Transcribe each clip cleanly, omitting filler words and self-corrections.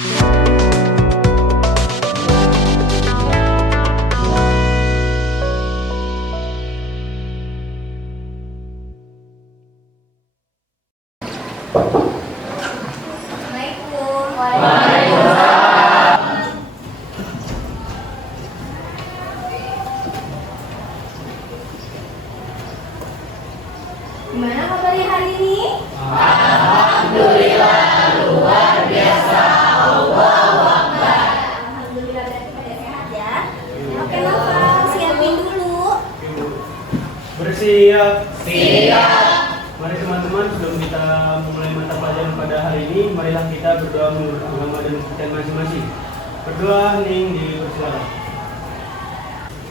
Gimana kabarnya hari ini? Alhamdulillah luar biasa. Allahu Akbar. Alhamdulillah berarti pada sehat ya. Oke Noval, siapin dulu. Bersiap. Siap. Mari teman-teman, sebelum kita memulai mata pelajaran pada hari ini, marilah kita berdoa menurut agama dan kepercayaan masing-masing. Berdoa, hening, dipersilakan.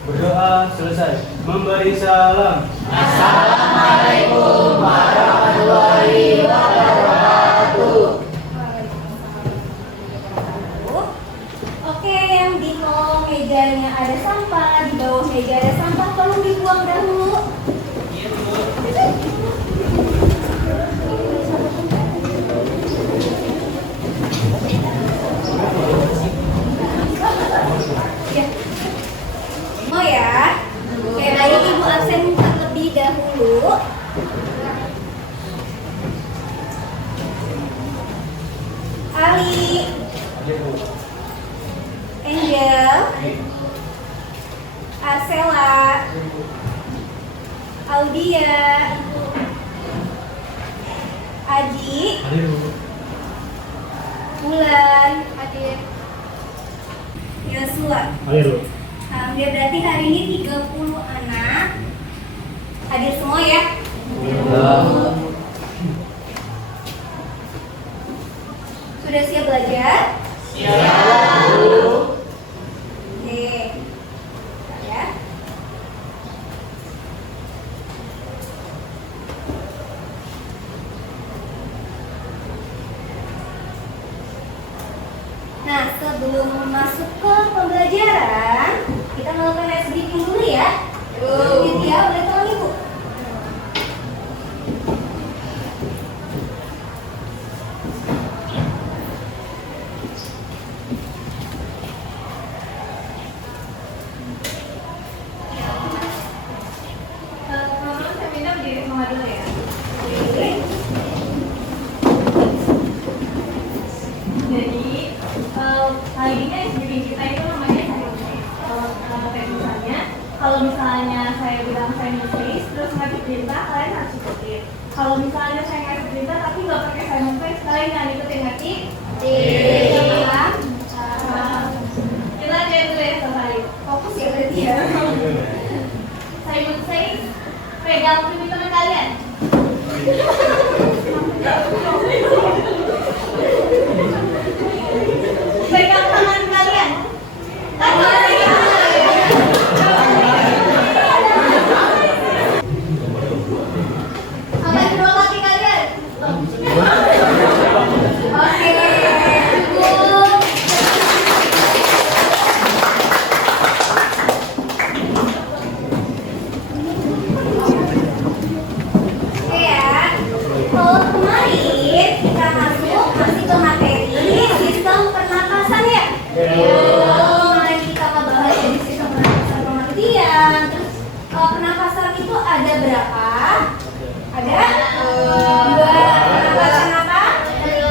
Berdoa selesai. Memberi salam. Assalamualaikum warahmatullahi wabarakatuh. Oke, yang di kolong mejanya ada sampah, di bawah meja ada sampah, tolong dibuang dahulu. Ya. Oh ya, oke, baik ibu absen terlebih dahulu. Ali, Angel, Arcela, Audia, Aji, Bulan, Yosua. Ya berarti hari ini 30 anak hadir semua ya. Sudah siap belajar? Siap. Oke. Ya. Nah, sebelum masuk ke pembelajaran, kita melakukan tes speaking dulu ya. Gitu ya, boleh tolong ibu. Teman-teman saya minta berdiri semua dulu ya. Oke. Jadi kali ini SBB kita itu namanya silent face. Kalau misalnya saya bilang silent face, terus ngasih perintah, kalian harus ikutin. Kalau misalnya saya ngasih perintah tapi nggak pakai silent face, kalian jangan ikutin ngerti? Iya. Kita lihat dulu ya sekali. Fokus ya berarti ya. Silent face, pegang teman kalian. Pegang tangan kalian. Angkat kedua kaki kalian. Oke. Cukup. Oke ya. Kalau kemarin kita masih ke materi sistem pernapasan ya. Kemarin kita ngebahas dari sistem pernapasan pengertian. Terus pernapasan itu ada berapa? Ada dua pernapasan apa?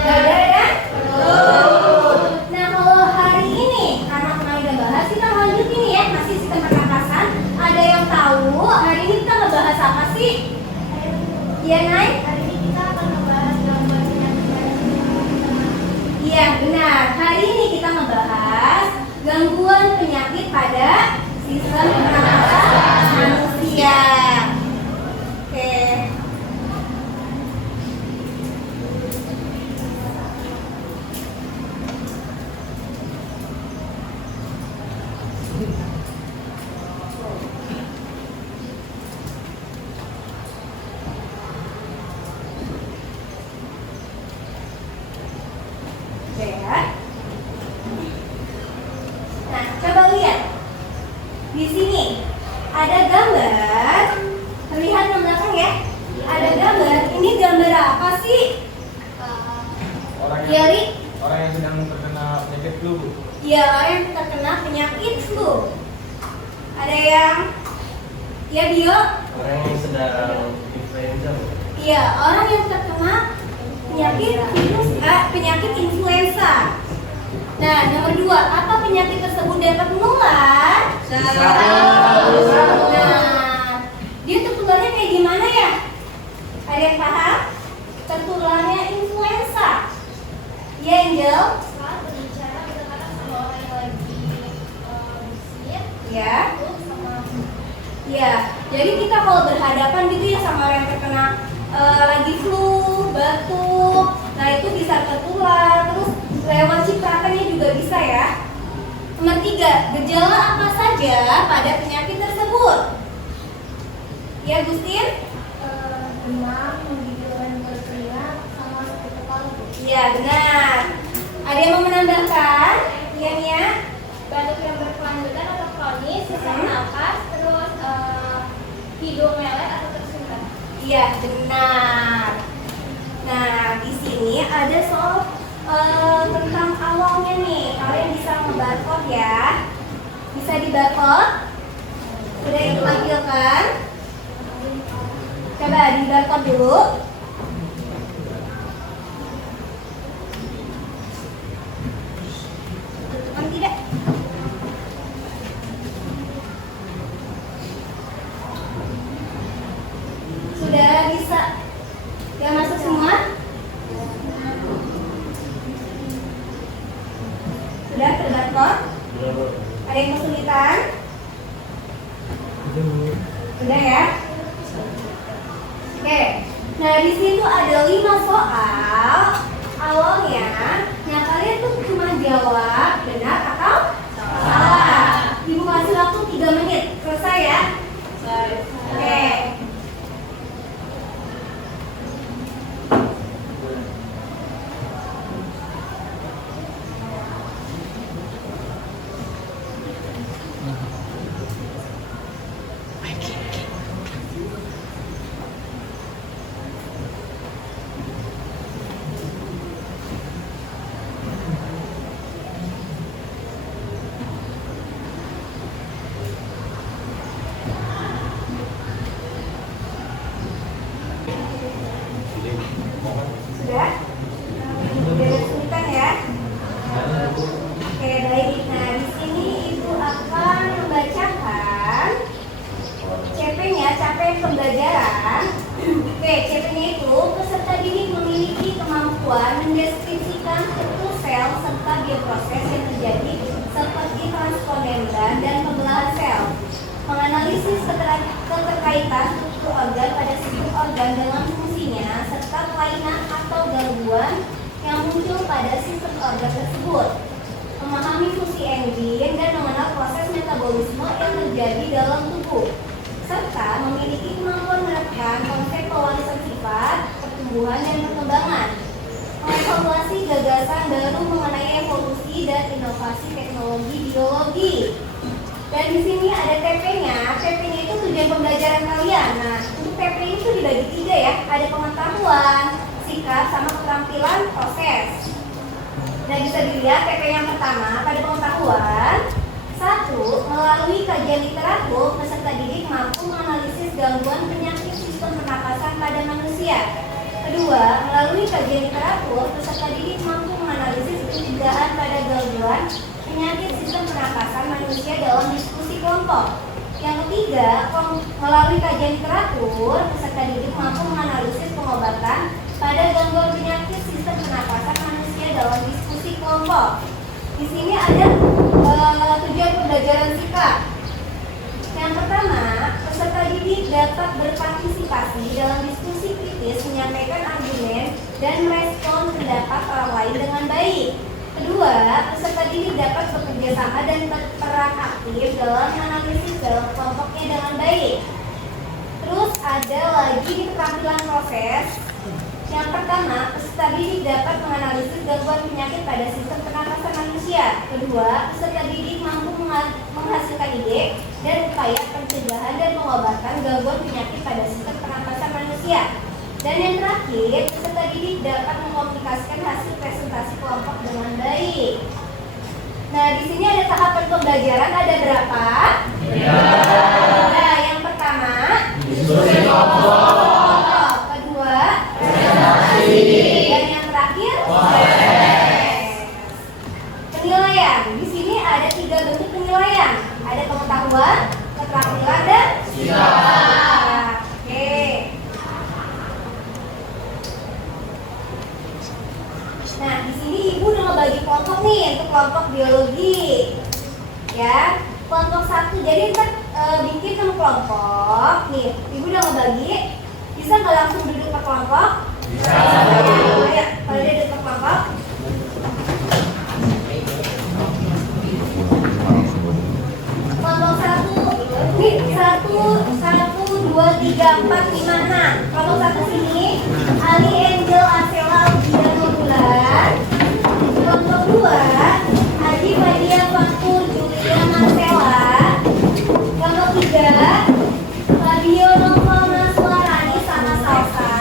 Ada kan? Nah kalau hari ini karena kemarin udah bahas, kita lanjutin ya masih sistem pernapasan. Ada yang tahu hari ini kita ngebahas apa sih? Iya Nay? Hari ini kita akan ngebahas gangguan penyakit. Iya benar. Hari ini kita ngebahas gangguan penyakit pada sistem pernapasan manusia. Oke. Oke ya. Nah, coba lihat. Di sini ada gambar. Terlihat di belakang ya. Ada gambar. Ini gambar apa sih? Yari? Orang yang sedang terkena penyakit flu, Bu. Iya, orang yang terkena penyakit flu. Ada yang ya Bio? Orang yang sedang influenza. Iya, orang yang terkena penyakit influenza. Nah, nomor 2, apa penyakit tersebut dapat menular? Nah, dia tertularnya kayak gimana ya? Ada yang paham? Tertularnya influenza. Ya, Angel? Saat berbicara berdekatan sama orang yang lagi bersin, Ya. terus sama Ya, jadi kita kalau berhadapan gitu ya sama orang yang terkena lagi flu, batuk, nah itu bisa tertular, terus lewat cipratannya juga bisa ya. Nomor 3, gejala apa saja pada penyakit tersebut? Ya, Gustin? demam, menggigil dan berkeringat, sama sakit kepala. Ya, benar. Ada yang mau menambahkan? Iya, Nia? Batuk yang berkelanjutan atau kronis, sesak napas, terus hidung melet atau tersumbat. Iya, benar. Nah, di sini ada soal tentang awalnya nih. Kalian bisa nge-barcode ya. Bisa di-barcode? Sudah ditampilkan? Coba di-barcode dulu. Tutupan tidak? Sudah bisa? Sudah masuk semua? Sudah terbarcode? Ada yang kesulitan? Sudah ya? Oke. Nah, di situ ada 5 soal awalnya. Nah, kalian tuh cuma jawab benar atau salah. Ibu kasih waktu 3 menit. Selesai ya? Oke. Sudah? Sudah kesulitan ya? Oke, baik. Nah, di sini Ibu akan membacakan CP-nya, capaian pembelajaran. Oke, CP-nya itu peserta didik memiliki kemampuan mendeskripsikan struktur sel serta bioproses yang terjadi seperti transpondendran dan pembelahan sel, menganalisis keterkaitan struktur organ pada sistem organ dengan fungsinya serta kelainan atau gangguan yang muncul pada sistem organ tersebut, memahami fungsi enzim dan mengenal proses metabolisme yang terjadi dalam tubuh, serta memiliki kemampuan menekan konsep pewarisan sifat, pertumbuhan dan perkembangan, mengevaluasi gagasan baru mengenai evolusi dan inovasi teknologi biologi. Dan di sini ada TP-nya. TP-nya itu tujuan pembelajaran kalian. Nah, untuk TP itu dibagi 3 ya. Ada pengetahuan, sikap, sama keterampilan proses. Nah, bisa dilihat TP yang pertama pada pengetahuan. 1. Melalui kajian literatur, peserta didik mampu menganalisis gangguan penyakit sistem pernapasan pada manusia. 2. Melalui kajian literatur, peserta didik mampu menganalisis pencegahan pada gangguan penyakit sistem pernapasan manusia dalam diskusi kelompok. Yang 3, melalui kajian literatur, peserta didik mampu menganalisis pengobatan pada gangguan penyakit sistem pernapasan manusia dalam diskusi kelompok. Di sini ada tujuan pembelajaran sikap. Yang pertama, peserta didik dapat berpartisipasi dalam diskusi kritis, menyampaikan argumen, dan merespon pendapat orang lain dengan baik. Kedua, peserta didik dapat bekerja sama dan berperan aktif dalam menganalisis dalam kelompoknya dengan baik. Terus ada lagi di keterampilan proses. Yang pertama, peserta didik dapat menganalisis gangguan penyakit pada sistem pernapasan manusia. Kedua, peserta didik mampu menghasilkan ide dan upaya pencegahan dan pengobatan gangguan penyakit pada sistem pernapasan manusia. Dan yang terakhir, peserta didik dapat mengkomunikasikan hasil presentasi kelompok dengan baik. Nah, di sini ada tahapan pembelajaran ada berapa? Nah, yang pertama, diskusi kelompok. Kedua, presentasi. Dan yang terakhir, penilaian. Di sini ada 3 bentuk penilaian. Ada pengetahuan, keterampilan, dan sikap. Oke. Nah, di sini ibu udah ngebagi kelompok nih untuk kelompok biologi. Ya, kelompok 1. Jadi ntar bikin sama kelompok. Nih, ibu udah ngebagi. Bisa nggak langsung duduk per kelompok? Bisa. Ya, kalau dia duduk per kelompok. Kelompok 1. Nih, 1, 2, 3, 4, 5, 6. Kelompok 1 sini. Ali, Angel, Arcela, Ujian, Bulan. Kelompok 2. Adi, Fadia, Fatur, Julia, Marcella. Kelompok 3. Fabio, Novel, Naswa, Rani, sama Salsa.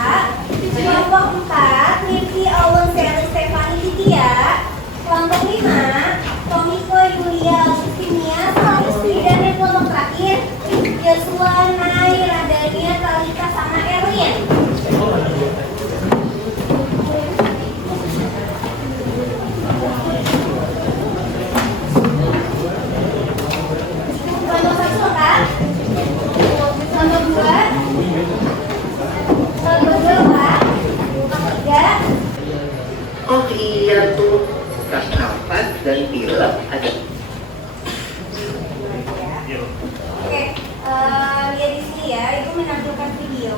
Kelompok 4. Rifki, Owen, Sally, Stefani, Lydia. Kelompok 5. Tomiko, Yulia, Agustinia, Salisti, dan yang kelompok terakhir Joshua, Nai, Radania, Talita, sama Erwin. Kelompok 1 lengkap. Kelompok 2. Kelompok 2 lengkap. Kelompok 3. Oh iya tuh, sesak nafas dan pilek ada. Oke, lihat di sini ya, ibu menampilkan video.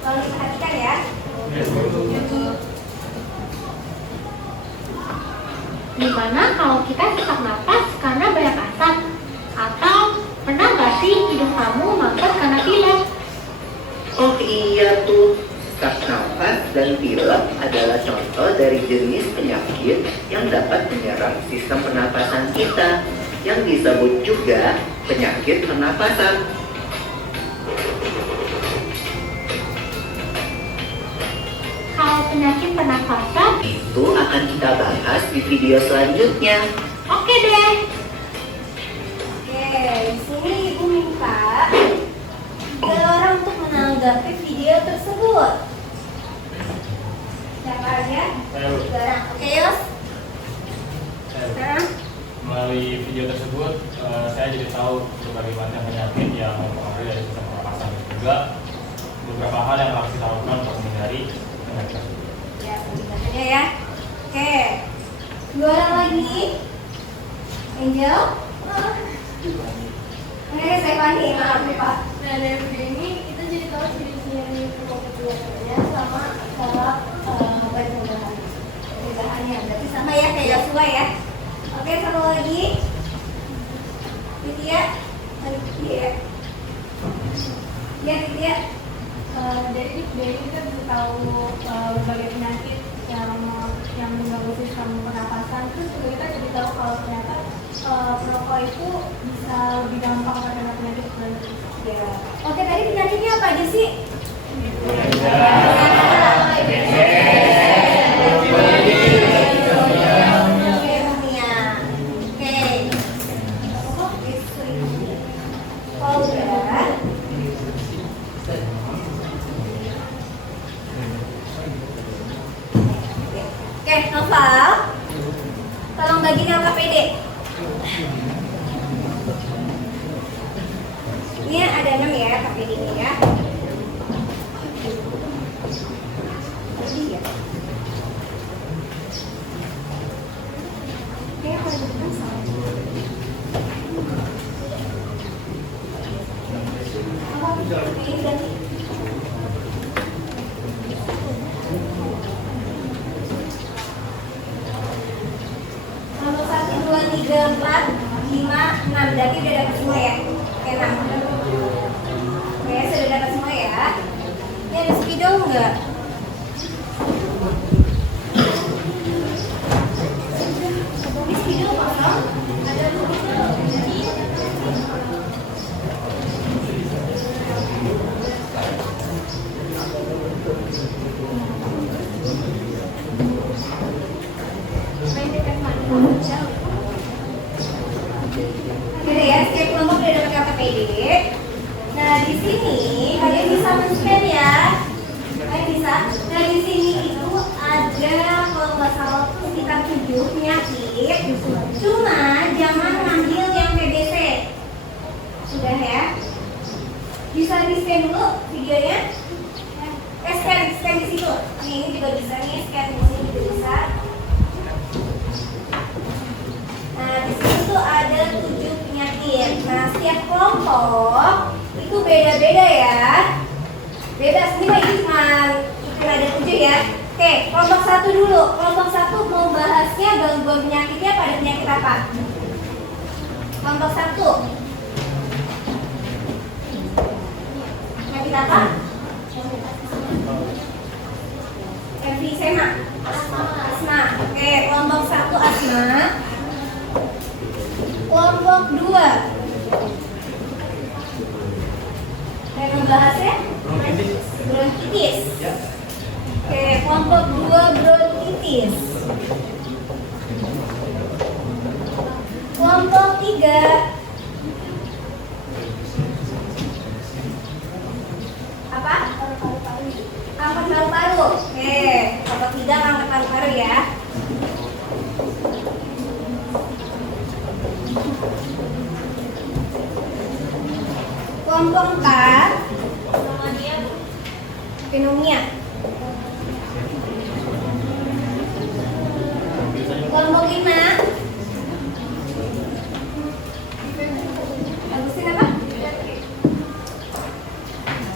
Tolong diperhatikan ya. Gimana kalau kita sesak napas karena banyak asap? Atau pernah nggak sih hidung kamu mampet karena pilek? Oh iya tuh, sesak nafas dan pilek adalah contoh dari jenis penyakit yang dapat menyerang sistem pernapasan kita, yang disebut juga penyakit pernapasan. Kalau penyakit pernapasan, Itu akan kita bahas di video selanjutnya. oke deh. Oke, di sini ibu minta 3 orang untuk menanggapi video tersebut. Siapa aja? 3 orang. Oke, Yos. Sekarang. Melalui video tersebut, saya jadi tahu berbagai macam penyakit yang mempengaruhi dari sistem pernapasan dan juga beberapa hal yang harus kita lakukan untuk menghindari penyakit tersebut. Ya, penjelasannya ya. Oke. 2 orang lagi. Angel. Oke, saya Fani. Maaf nih, Pak. Nah, dari video ini kita jadi tahu ciri-ciri dari kelompok keluarganya sama cara Pencegahannya berarti sama ya kayak Joshua ya. Oke, satu lagi. Lydia. Lydia. Ya, Lydia. dari video ini kita bisa tahu berbagai penyakit yang mengganggu sistem pernapasan. Terus juga kita jadi tahu kalau ternyata perokok itu bisa lebih gampang terkena penyakit selanjutnya. Ya. Oke, tadi penyakitnya apa aja sih? Oke, Noval, tolong bagiin LKPD. Ini ada 6 ya LKPD-nya ya. Iya. Oke, kalau gitu kan salah. Ini ganti. Nomor 1, 2, 3, 4, 5, 6. Berarti udah dapat semua ya? Oke, 6. Oke, sudah dapat semua ya. Ini ada spidol enggak? Ini spidol kosong? Ada spidol. Oke deh ya, setiap kelompok udah dapat KKPD. Nah di sini kalian bisa men-scan ya. Kalian bisa. Nah di sini itu ada kalau nggak salah tuh sekitar 7 penyakit. Cuma jangan ngambil yang TBC. Sudah ya. Bisa di-scan dulu videonya. Scan di situ. Nih, ini juga bisa nih, scan di sini juga bisa. Nah, di situ tuh ada 7 penyakit. Nah, setiap kelompok itu beda-beda ya. Beda sendiri ini cuma ada 7 ya. Oke, kelompok 1 dulu. Kelompok 1 mau bahasnya gangguan penyakitnya pada penyakit apa? Kelompok 1. Penyakit apa? Emfisema. Asma. Oke, kelompok 1 asma. Kelompok 2. Saya membahasnya bronkitis. Oke, kelompok 2 bronkitis. Kelompok 3 apa? Kanker paru-paru. Oke, kelompok 3 kanker paru-paru ya. Kelompok 4 pneumonia. Kelompok 5 bagusin apa?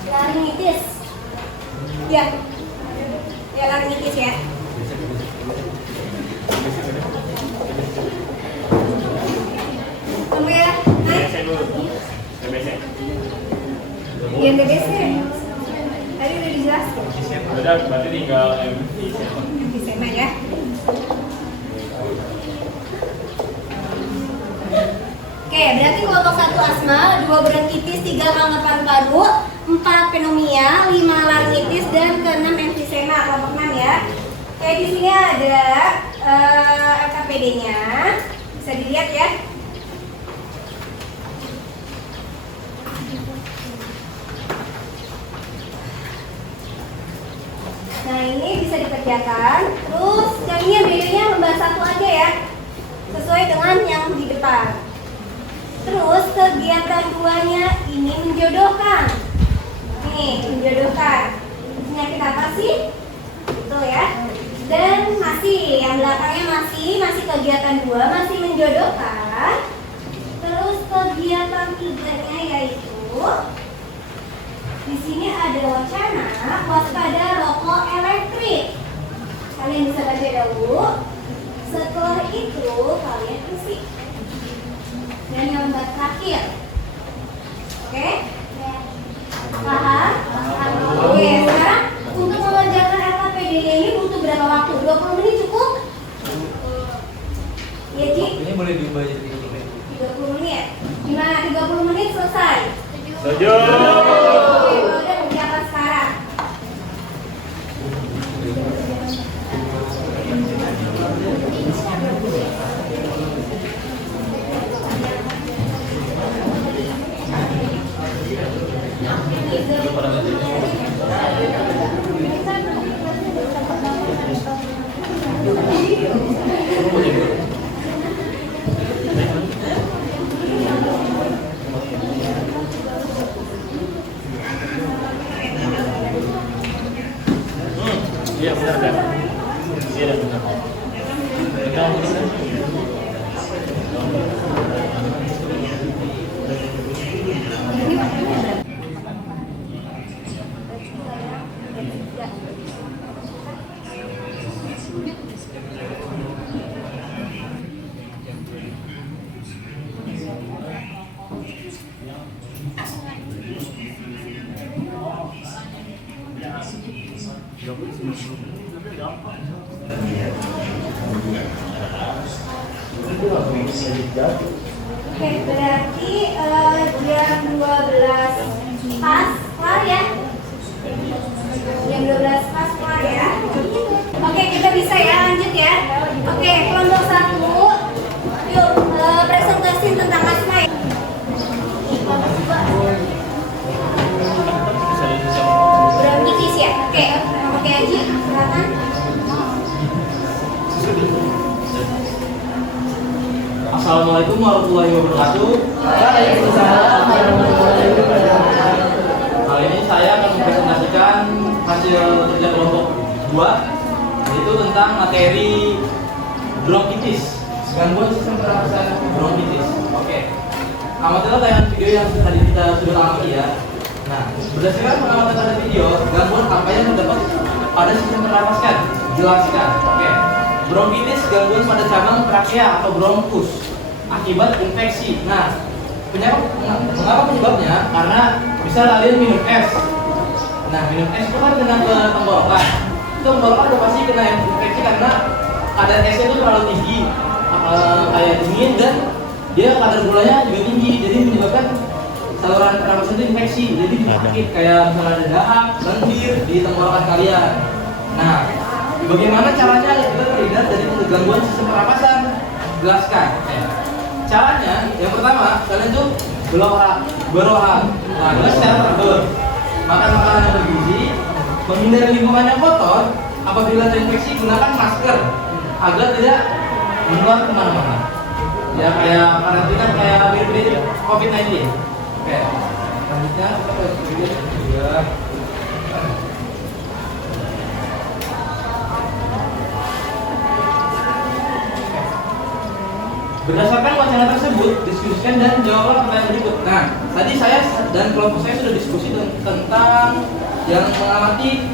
Laringitis. Ya. Ya laringitis ya. Kamu ya, naik. Yang DBC tadi udah dijelaskan. Udah, berarti tinggal emfisema. Emfisema ya. Oke, berarti kelompok 1 asma, 2 bronkitis, 3 kanker paru-paru, 4 pneumonia, 5 laringitis, dan ke-6 emfisema, kelompok 6 ya. Oke, di sini ada LKPD-nya, bisa dilihat ya. Nah ini bisa dikerjakan. Terus jamnya bedanya lembar 1 aja ya, sesuai dengan yang di depan. Terus kegiatan 2-nya ini menjodohkan. Nih menjodohkan. Penyakit apa sih? Itu ya. Dan masih yang belakangnya masih kegiatan 2 masih menjodohkan. Terus kegiatan 3-nya yaitu di sini ada wacana waspada rokok elektrik. Kalian bisa baca dulu. Setelah itu kalian isi. Dan yang terakhir. Oke? Paham? Oke, sekarang untuk mengerjakan LKPD ini butuh berapa waktu? 20 menit cukup? Iya, Ci? Ini boleh diubah jadi 30 menit. 30 menit. Gimana? 30 menit selesai? Setuju. Oke, udah kerjakan sekarang. Iya benar kan? Iya benar. Oke, berarti jam 12 pas kelar ya. Jam 12 pas kelar ya. Oke, kita bisa ya lanjut ya. Oke, kelompok 1 Assalamualaikum warahmatullahi wabarakatuh. Waalaikumsalam warahmatullahi wabarakatuh. Kali ini saya akan mempresentasikan hasil kerja kelompok 2, yaitu tentang materi bronkitis, gangguan sistem pernapasan bronkitis. Oke. Amatilah tayangan video yang tadi kita sudah amati ya. Nah, berdasarkan pengamatan pada video, gangguan apa yang terdapat pada sistem pernapasan? Jelaskan. Oke. Bronkitis gangguan pada cabang trakea atau bronkus akibat infeksi. Nah, mengapa penyebabnya? Karena bisa kalian minum es. Nah, minum es itu kan kena ke tenggorokan. Tenggorokan udah pasti kena infeksi karena kadar esnya itu terlalu tinggi, kayak dingin, dan dia kadar gulanya juga tinggi, jadi menyebabkan saluran pernapasan itu infeksi. Jadi sakit kayak misalnya ada dahak, lendir di tenggorokan kalian. Nah, bagaimana caranya kita terhindar dari gangguan sistem pernapasan? Jelaskan. Caranya, yang pertama, kalian tuh berolahraga. Nah, itu secara teratur. Makan makanan yang bergizi, menghindari lingkungan yang kotor. Apabila terinfeksi, gunakan masker agar tidak menular kemana-mana. Ya kayak karantina kayak mirip-mirip COVID-19. Oke. Selanjutnya kita ke video ketiga. Berdasarkan wacana tersebut, diskusikan dan jawablah pertanyaan berikut. Nah, tadi saya dan kelompok saya sudah diskusi tentang yang mengamati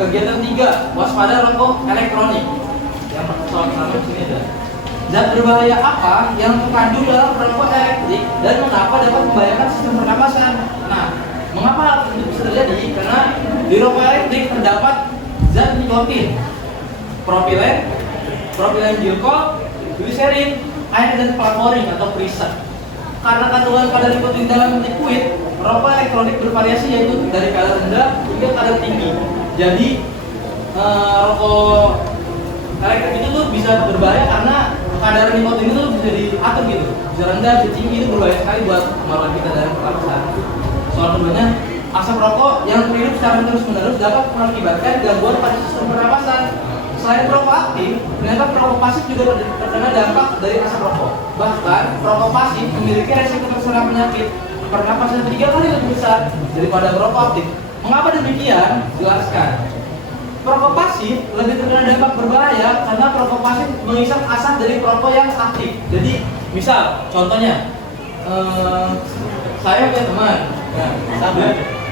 kegiatan 3, waspada rokok elektronik. Yang soal pertama di sini ada zat berbahaya apa yang terkandung dalam rokok elektrik dan mengapa dapat membahayakan sistem pernapasan. Nah, mengapa hal itu bisa terjadi? Karena di rokok elektrik terdapat zat nikotin, propilen glikol, gliserin, air dan flavoring atau perisa. Karena kandungan kadar nikotin dalam liquid, rokok elektronik bervariasi yaitu dari kadar rendah hingga kadar tinggi. Jadi rokok elektrik itu tuh bisa berbahaya karena kadar nikotin itu bisa diatur gitu, bisa rendah, bisa tinggi, itu berbahaya sekali buat kemaluan kita dalam pernapasan. Soal keduanya, asap rokok yang terhirup secara terus-menerus dapat mengakibatkan gangguan pada sistem pernapasan. Selain perokok aktif, ternyata perokok pasif juga terkena dampak dari asap rokok. Bahkan, perokok pasif memiliki resiko terserang penyakit pernapasan 3 kali lebih besar daripada perokok aktif. Mengapa demikian? Jelaskan. Perokok pasif lebih terkena dampak berbahaya karena perokok pasif menghisap asap dari perokok yang aktif. Jadi, misal, contohnya, saya punya teman,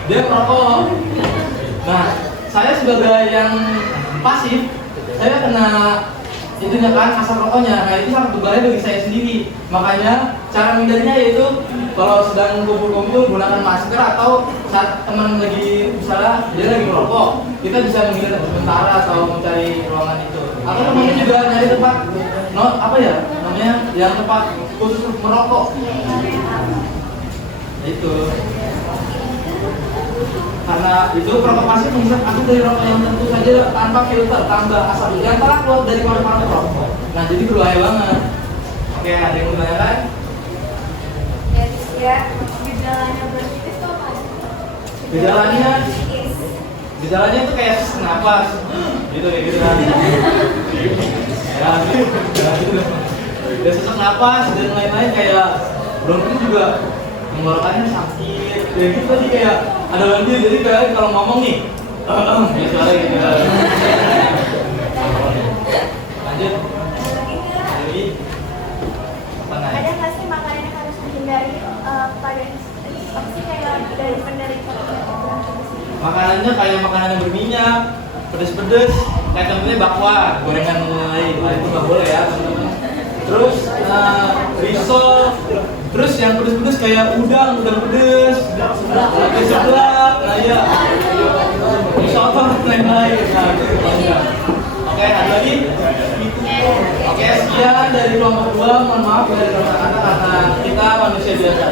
dia perokok. Nah, saya sebagai yang pasif, saya kena itunya kan, asap rokoknya. Nah, itu sangat berbahaya bagi saya sendiri. Makanya cara menghindarinya yaitu kalau sedang kumpul-kumpul gunakan masker, atau saat teman lagi misalnya dia lagi merokok, kita bisa menghindar sementara atau mencari ruangan itu. Atau temannya juga nyari tempat yang tempat khusus untuk merokok. Itu. Karena itu perokok pasif menghisap asap dari rokok yang tentu saja tanpa filter, tambah asap yang telah keluar dari paru-paru perokok. Nah, jadi berbahaya banget. Oke, ada yang mau tanyakan? Ya. Gejalanya bronkitis itu apa? Gejalanya itu kayak sesak napas, gitu kayak gitu kan. Ya, gitu. Dan sesak napas dan lain-lain, kayak bronkitis juga tenggorokannya sakit. Ya gitu tadi, kayak ada lendir, jadi kayak kalau ngomong nih, ya suara gitu. Lanjut. Jadi Ada nggak sih makanan yang harus dihindari pada apa sih kayak dari penderita bronkitis? makanannya kayak makanan yang berminyak, pedes-pedes, kayak contohnya bakwan, gorengan lain, itu nggak boleh ya. Terus risol, terus yang pedes-pedes kayak udang pedes, kayak seblak, nah ya, risotto dan lain-lain. Nah, itu banyak. Oke, ada lagi? Oke, sekian dari kelompok 2. Mohon maaf dari kata-kata karena kita manusia biasa.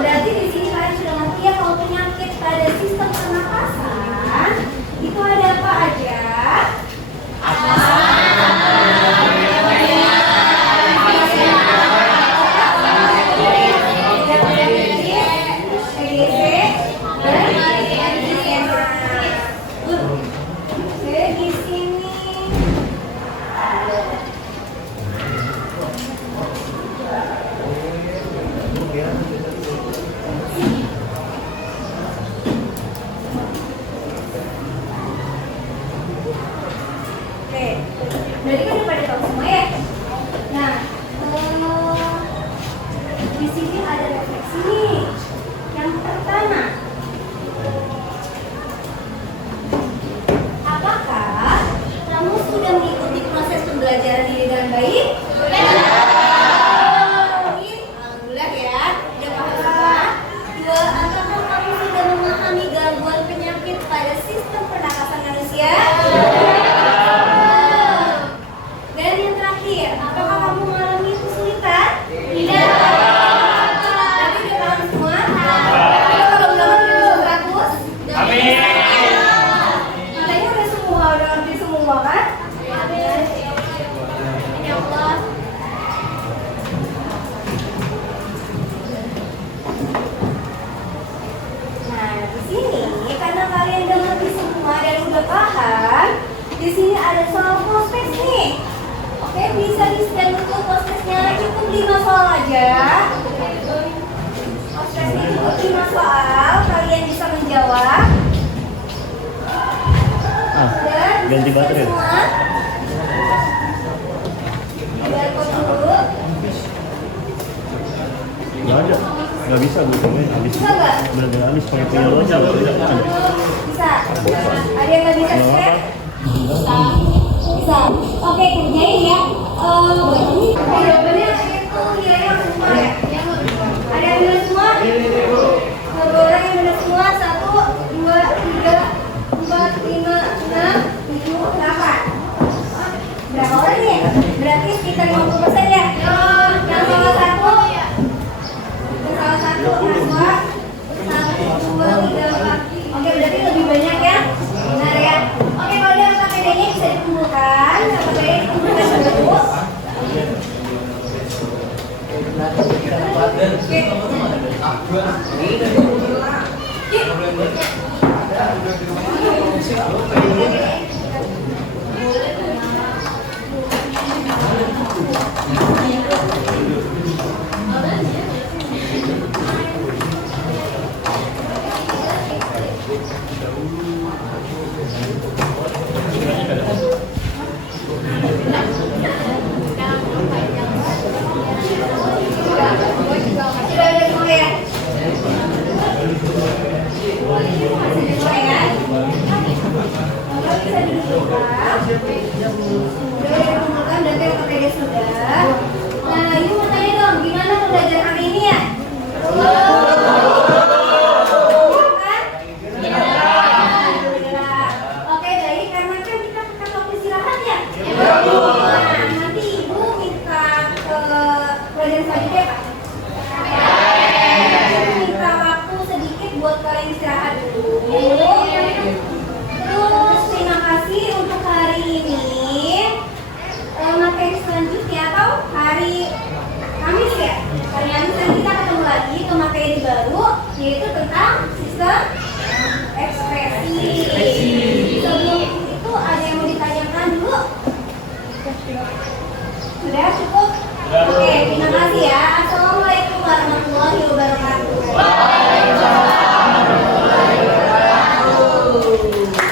Berarti di sini kalian sudah ngerti ya kalau penyakit pada sistem pernapasan itu ada apa aja? Di sini bisa di-scan dulu postcase-nya, cukup 5 soal aja. Postcase-nya cukup 5 soal, kalian bisa menjawab. Sudah, ganti baterai. semua. Barcode dulu. Nggak ada, nggak bisa gue cobain habis. Bisa nggak? Bener-bener habis pakai punya lo aja. Bisa. Ada yang nggak bisa scan? Bisa. Oke, kerjain ya. Jawabannya itu nilainya semua ya. Ada yang benar semua? Satu orang yang benar semua. 1, 2, 3, 4, 5, 6, 7, 8. Berapa orang nih? Berarti sekitar 50% ya. Yang salah satu. Yang salah satu. Dua. 1, 2, 3, 4. Oke, berarti lebih banyak ya. Benar ya. Oke, kalau dia KPD-nya bisa dikumpulkan. KPD dikumpulkan dulu. Sudah ada semua ya? Semua ya? Kalau bisa dikumpulkan. Sudah dikumpulkan, berarti KPD sudah. Nah, ibu mau tanya dong, gimana pembelajaran hari ini ya? Oke, baik, karena kan kita akan waktu istirahat ya? Nah, nanti ibu minta ke pelajaran selanjutnya Pak. Minta waktu sedikit buat kalian istirahat dulu. Terus terima kasih untuk hari ini. Materi selanjutnya atau hari Kamis ya? Hari Kamis nanti kita ketemu lagi ke materi baru, yaitu tentang sistem ekspresi. Sebelum itu ada yang mau ditanyakan dulu? Sudah cukup? Oke, terima kasih ya. Assalamualaikum warahmatullahi wabarakatuh. Waalaikumsalam warahmatullahi wabarakatuh.